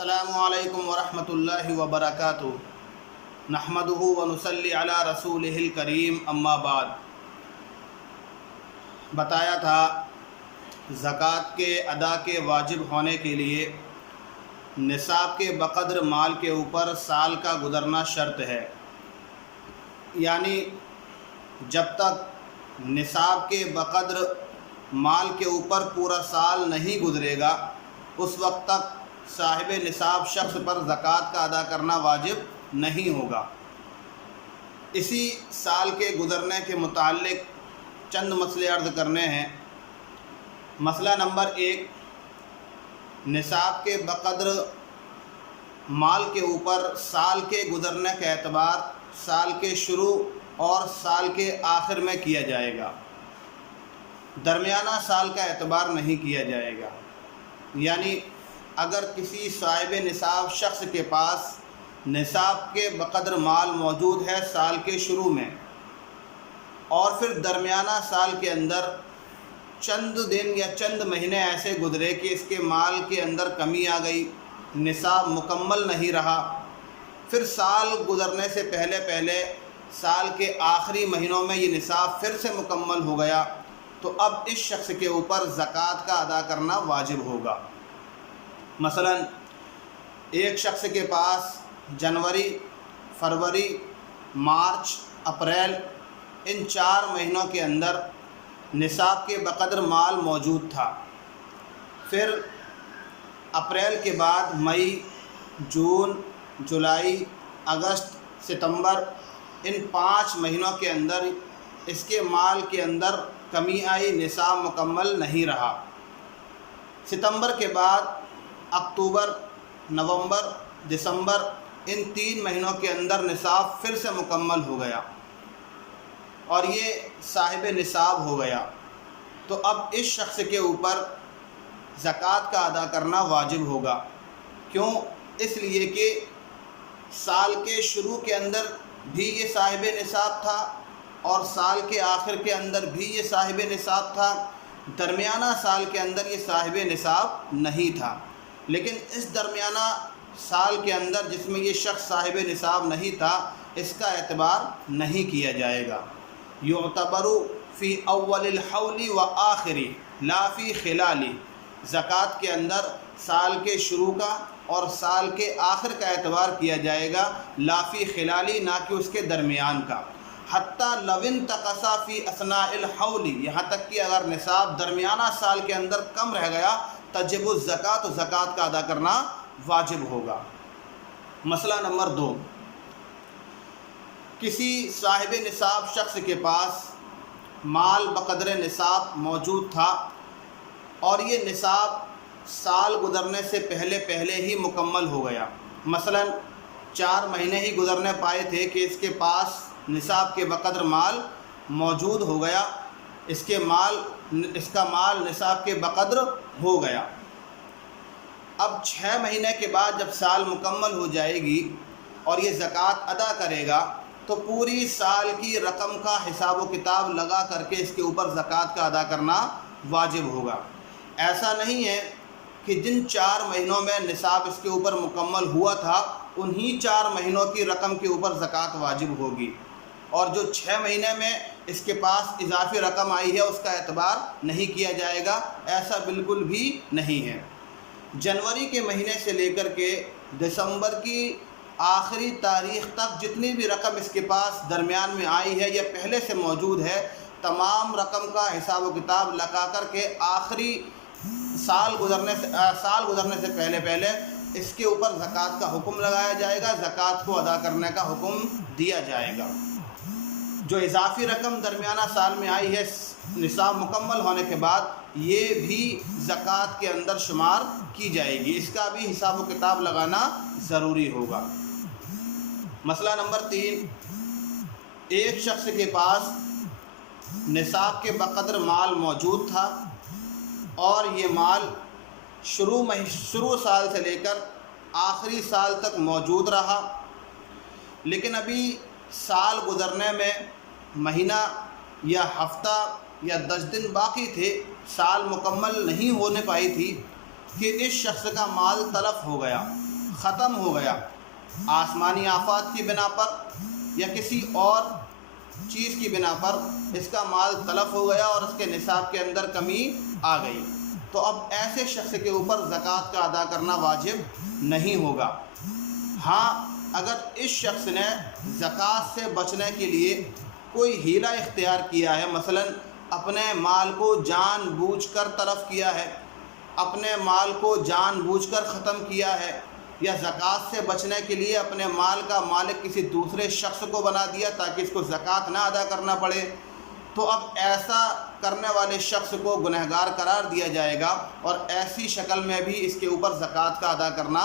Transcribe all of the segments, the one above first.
السلام علیکم ورحمۃ اللہ وبرکاتہ۔ نحمدہ ونصلی علی رسولہ الکریم، اما بعد۔ بتایا تھا زکوٰۃ کے ادا کے واجب ہونے کے لیے نصاب کے بقدر مال کے اوپر سال کا گزرنا شرط ہے، یعنی جب تک نصاب کے بقدر مال کے اوپر پورا سال نہیں گزرے گا اس وقت تک صاحب نصاب شخص پر زکوٰۃ کا ادا کرنا واجب نہیں ہوگا۔ اسی سال کے گزرنے کے متعلق چند مسئلے عرض کرنے ہیں۔ مسئلہ نمبر 1، نصاب کے بقدر مال کے اوپر سال کے گزرنے کا اعتبار سال کے شروع اور سال کے آخر میں کیا جائے گا، درمیانہ سال کا اعتبار نہیں کیا جائے گا۔ یعنی اگر کسی صاحب نصاب شخص کے پاس نصاب کے بقدر مال موجود ہے سال کے شروع میں، اور پھر درمیانہ سال کے اندر چند دن یا چند مہینے ایسے گزرے کہ اس کے مال کے اندر کمی آ گئی، نصاب مکمل نہیں رہا، پھر سال گزرنے سے پہلے سال کے آخری مہینوں میں یہ نصاب پھر سے مکمل ہو گیا، تو اب اس شخص کے اوپر زکوٰۃ کا ادا کرنا واجب ہوگا۔ مثلا ایک شخص کے پاس جنوری، فروری، مارچ، اپریل ان 4 مہینوں کے اندر نصاب کے بقدر مال موجود تھا، پھر اپریل کے بعد مئی، جون، جولائی، اگست، ستمبر ان 5 مہینوں کے اندر اس کے مال کے اندر کمی آئی، نصاب مکمل نہیں رہا۔ ستمبر کے بعد اکتوبر، نومبر، دسمبر ان 3 مہینوں کے اندر نصاب پھر سے مکمل ہو گیا اور یہ صاحب نصاب ہو گیا، تو اب اس شخص کے اوپر زکوٰۃ کا ادا کرنا واجب ہوگا۔ کیوں؟ اس لیے کہ سال کے شروع کے اندر بھی یہ صاحب نصاب تھا اور سال کے آخر کے اندر بھی یہ صاحب نصاب تھا، درمیانہ سال کے اندر یہ صاحب نصاب نہیں تھا، لیکن اس درمیانہ سال کے اندر جس میں یہ شخص صاحب نصاب نہیں تھا اس کا اعتبار نہیں کیا جائے گا۔ یعتبر فی اول الحول و آخری لا فی خلالی، زکوٰۃ کے اندر سال کے شروع کا اور سال کے آخر کا اعتبار کیا جائے گا، لا فی خلالی، نہ کہ اس کے درمیان کا۔ حتیٰ لو انتقص فی اثناء الحول، یہاں تک کہ اگر نصاب درمیانہ سال کے اندر کم رہ گیا تجب الزکوٰۃ، تو زکوٰۃ کا ادا کرنا واجب ہوگا۔ مسئلہ نمبر 2، کسی صاحب نصاب شخص کے پاس مال بقدر نصاب موجود تھا اور یہ نصاب سال گزرنے سے پہلے ہی مکمل ہو گیا، مثلا 4 مہینے ہی گزرنے پائے تھے کہ اس کے پاس نصاب کے بقدر مال موجود ہو گیا، اس کا مال نصاب کے بقدر ہو گیا۔ اب 6 مہینے کے بعد جب سال مکمل ہو جائے گی اور یہ زکوٰۃ ادا کرے گا تو پوری سال کی رقم کا حساب و کتاب لگا کر کے اس کے اوپر زکوٰۃ کا ادا کرنا واجب ہوگا۔ ایسا نہیں ہے کہ جن 4 مہینوں میں نصاب اس کے اوپر مکمل ہوا تھا انہی 4 مہینوں کی رقم کے اوپر زکوٰۃ واجب ہوگی، اور جو 6 مہینے میں اس کے پاس اضافی رقم آئی ہے اس کا اعتبار نہیں کیا جائے گا، ایسا بالکل بھی نہیں ہے۔ جنوری کے مہینے سے لے کر کے دسمبر کی آخری تاریخ تک جتنی بھی رقم اس کے پاس درمیان میں آئی ہے یا پہلے سے موجود ہے، تمام رقم کا حساب و کتاب لگا کر کے آخری سال گزرنے سے پہلے اس کے اوپر زکوٰۃ کا حکم لگایا جائے گا، زکوٰۃ کو ادا کرنے کا حکم دیا جائے گا۔ جو اضافی رقم درمیانہ سال میں آئی ہے نصاب مکمل ہونے کے بعد یہ بھی زکوٰۃ کے اندر شمار کی جائے گی، اس کا بھی حساب و کتاب لگانا ضروری ہوگا۔ مسئلہ نمبر 3، ایک شخص کے پاس نصاب کے بقدر مال موجود تھا اور یہ مال شروع سال سے لے کر آخری سال تک موجود رہا، لیکن ابھی سال گزرنے میں مہینہ یا ہفتہ یا 10 دن باقی تھے، سال مکمل نہیں ہونے پائی تھی، کہ اس شخص کا مال تلف ہو گیا، ختم ہو گیا، آسمانی آفات کی بنا پر یا کسی اور چیز کی بنا پر اس کا مال تلف ہو گیا اور اس کے نصاب کے اندر کمی آ گئی، تو اب ایسے شخص کے اوپر زکوٰۃ کا ادا کرنا واجب نہیں ہوگا۔ ہاں اگر اس شخص نے زکوٰۃ سے بچنے کے لیے کوئی حیلہ اختیار کیا ہے، مثلا اپنے مال کو جان بوجھ کر تلف کیا ہے، اپنے مال کو جان بوجھ کر ختم کیا ہے، یا زکوٰۃ سے بچنے کے لیے اپنے مال کا مالک کسی دوسرے شخص کو بنا دیا تاکہ اس کو زکوٰۃ نہ ادا کرنا پڑے، تو اب ایسا کرنے والے شخص کو گنہگار قرار دیا جائے گا اور ایسی شکل میں بھی اس کے اوپر زکوٰۃ کا ادا کرنا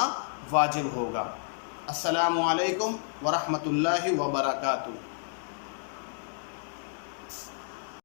واجب ہوگا۔ السلام علیکم ورحمۃ اللہ وبرکاتہ۔